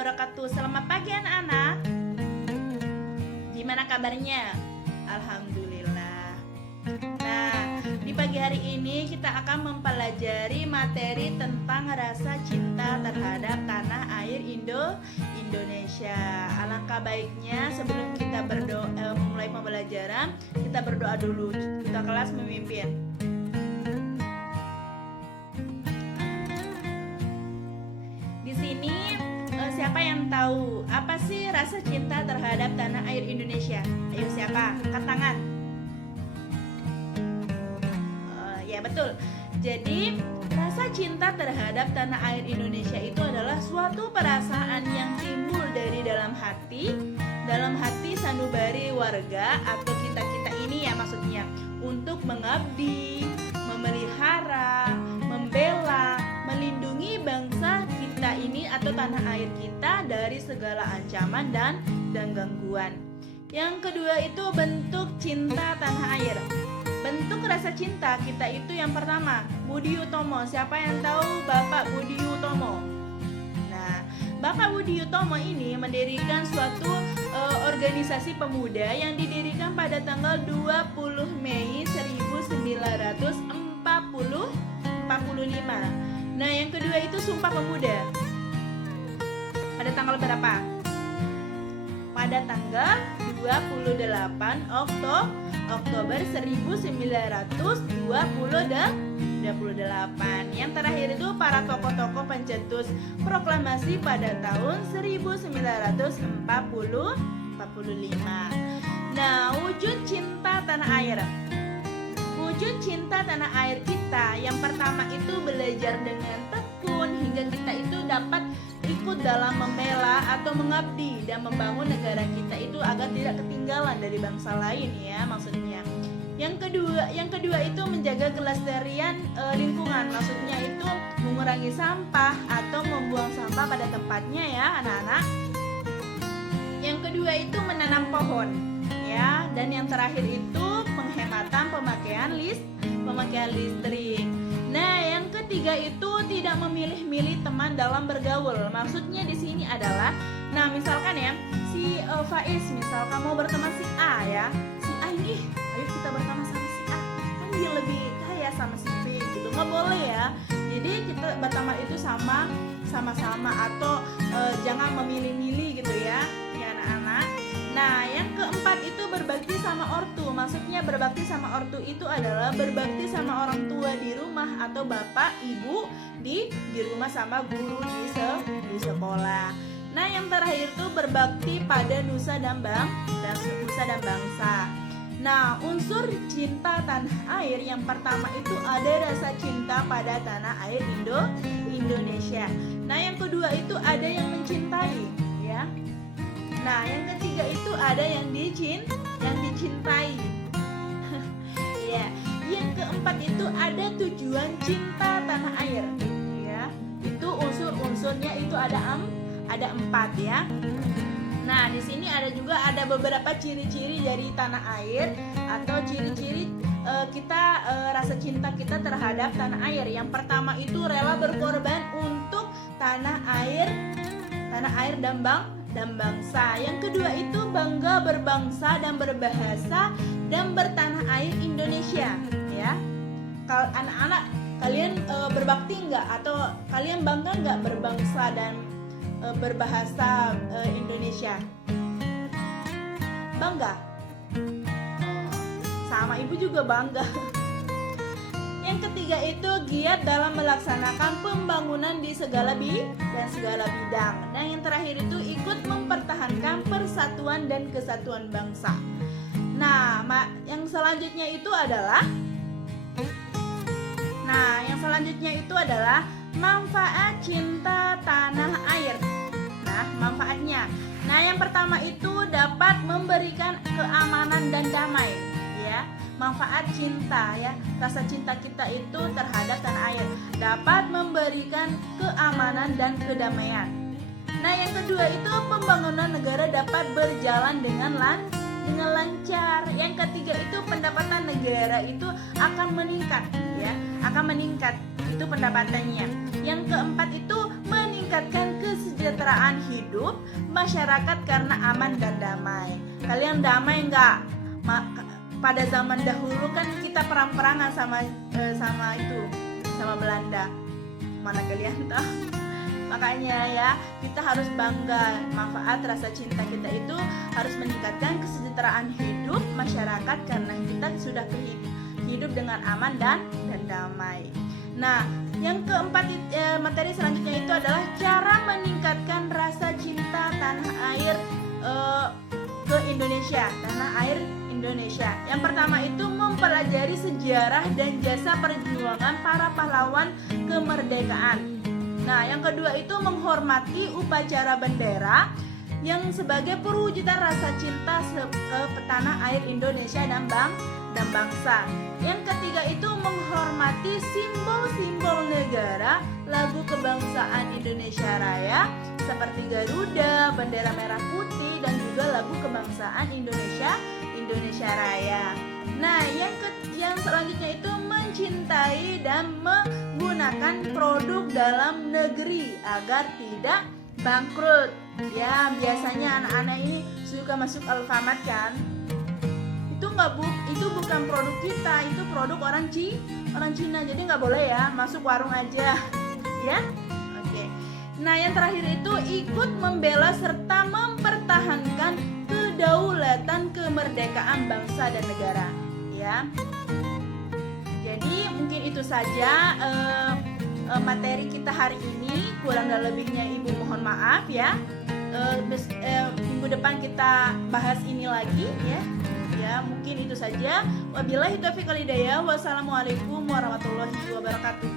wabarakatuh. Selamat pagi anak-anak. Gimana kabarnya? Alhamdulillah. Nah, di pagi hari ini kita akan mempelajari materi tentang rasa cinta terhadap tanah air Indonesia. Alangkah baiknya sebelum kita mulai pembelajaran, kita berdoa dulu. Kita kelas memimpin. Di sini siapa yang tahu apa sih rasa cinta terhadap tanah air Indonesia? Ayo siapa? Angkat tangan. Ya betul. Jadi rasa cinta terhadap tanah air Indonesia itu adalah suatu perasaan yang timbul dari dalam hati sanubari warga atau kita ini ya maksudnya untuk mengabdi, memelihara, membela, melindungi bangsa kita ini atau tanah air kita dari segala ancaman dan gangguan. Yang kedua itu bentuk cinta tanah air. Bentuk rasa cinta kita itu yang pertama, Budi Utomo. Siapa yang tahu Bapak Budi Utomo? Nah, Bapak Budi Utomo ini mendirikan suatu organisasi pemuda yang didirikan pada tanggal 20 Mei 1945. Nah, yang kedua itu Sumpah Pemuda. Pada tanggal berapa? Pada tanggal 28 Oktober 1928. Yang terakhir itu para tokoh-tokoh pencetus proklamasi pada tahun 1945. Nah, wujud cinta tanah air. Wujud cinta tanah air kita yang pertama itu belajar dengan tekun hingga kita itu dapat ikut dalam membela atau mengabdi dan membangun negara kita itu agar tidak ketinggalan dari bangsa lain ya maksudnya. Yang kedua itu menjaga kelestarian lingkungan, maksudnya itu mengurangi sampah atau membuang sampah pada tempatnya ya anak-anak. Yang kedua itu menanam pohon ya, dan yang terakhir itu penghematan pemakaian listrik. Nah, yang ketiga itu tidak memilih-milih teman dalam bergaul. Maksudnya di sini adalah, nah misalkan ya si Faiz misal kamu berteman si A ya, si A ini, ayo kita berteman sama si A, kan dia lebih kaya sama si B gitu, nggak boleh ya. Jadi kita berteman itu sama-sama atau jangan memilih-milih gitu ya anak-anak. Nah, yang keempat itu berbakti sama ortu. Maksudnya berbakti sama ortu itu adalah berbakti sama orang tua di rumah atau bapak, ibu di rumah sama guru di sekolah. Nah, yang terakhir itu berbakti pada nusa dan bangsa. Nah, unsur cinta tanah air yang pertama itu ada rasa cinta pada tanah air Indonesia. Nah, yang kedua itu ada yang mencintai ya. Nah, yang ketiga itu ada yang dicintai. Ya, yang keempat itu ada tujuan cinta tanah air. Ya, itu unsur-unsurnya itu ada 4 ya. Nah, di sini ada beberapa ciri-ciri dari tanah air atau ciri-ciri rasa cinta kita terhadap tanah air. Yang pertama itu rela berkorban untuk tanah air dan bangsa. Yang kedua itu bangga berbangsa dan berbahasa dan bertanah air Indonesia ya. Kalau anak-anak kalian berbakti enggak atau kalian bangga enggak berbangsa dan berbahasa Indonesia? Bangga? Sama ibu juga bangga. Yang ketiga itu giat dalam melaksanakan pembangunan di segala bidang. Nah, yang terakhir itu ikut mempertahankan persatuan dan kesatuan bangsa. Nah, yang selanjutnya itu adalah manfaat cinta tanah air. Nah, manfaatnya. Nah, yang pertama itu dapat memberikan keamanan dan damai. Ya, manfaat cinta ya, rasa cinta kita itu terhadap tanah air dapat memberikan keamanan dan kedamaian. Nah, yang kedua itu pembangunan negara dapat berjalan dengan lancar. Yang ketiga itu pendapatan negara itu akan meningkat ya, itu pendapatannya. Yang keempat itu meningkat meningkatkan kesejahteraan hidup masyarakat karena aman dan damai. Kalian damai nggak? Pada zaman dahulu kan kita perang-perangan sama Belanda. Mana kalian tahu? Makanya ya, kita harus bangga. Manfaat rasa cinta kita itu harus meningkatkan kesejahteraan hidup masyarakat karena kita sudah hidup dengan aman dan damai. Nah, yang keempat, materi selanjutnya itu adalah cara meningkatkan rasa cinta tanah air ke Indonesia, tanah air Indonesia. Yang pertama itu mempelajari sejarah dan jasa perjuangan para pahlawan kemerdekaan. Nah, yang kedua itu menghormati upacara bendera yang sebagai perwujudan rasa cinta ke tanah air Indonesia dan bangsa. Yang ketiga itu menghormati simbol-simbol negara, lagu kebangsaan Indonesia Raya seperti Garuda, bendera merah putih, dan juga lagu kebangsaan Indonesia Raya. Nah, yang selanjutnya itu mencintai dan menggunakan produk dalam negeri agar tidak bangkrut. Ya, biasanya anak-anak ini suka masuk Alfamart kan? Itu bukan produk kita, itu produk orang Cina. Jadi nggak boleh ya, masuk warung aja. Ya? Oke. Nah, yang terakhir itu ikut membela serta mempertahankan kedaulatan kemerdekaan bangsa dan negara. Ya. Jadi mungkin itu saja materi kita hari ini. Kurang dan lebihnya Ibu mohon maaf ya. Minggu depan kita bahas ini lagi ya. Ya, mungkin itu saja. Wabillahi taufiq wal hidayah. Wassalamualaikum warahmatullahi wabarakatuh.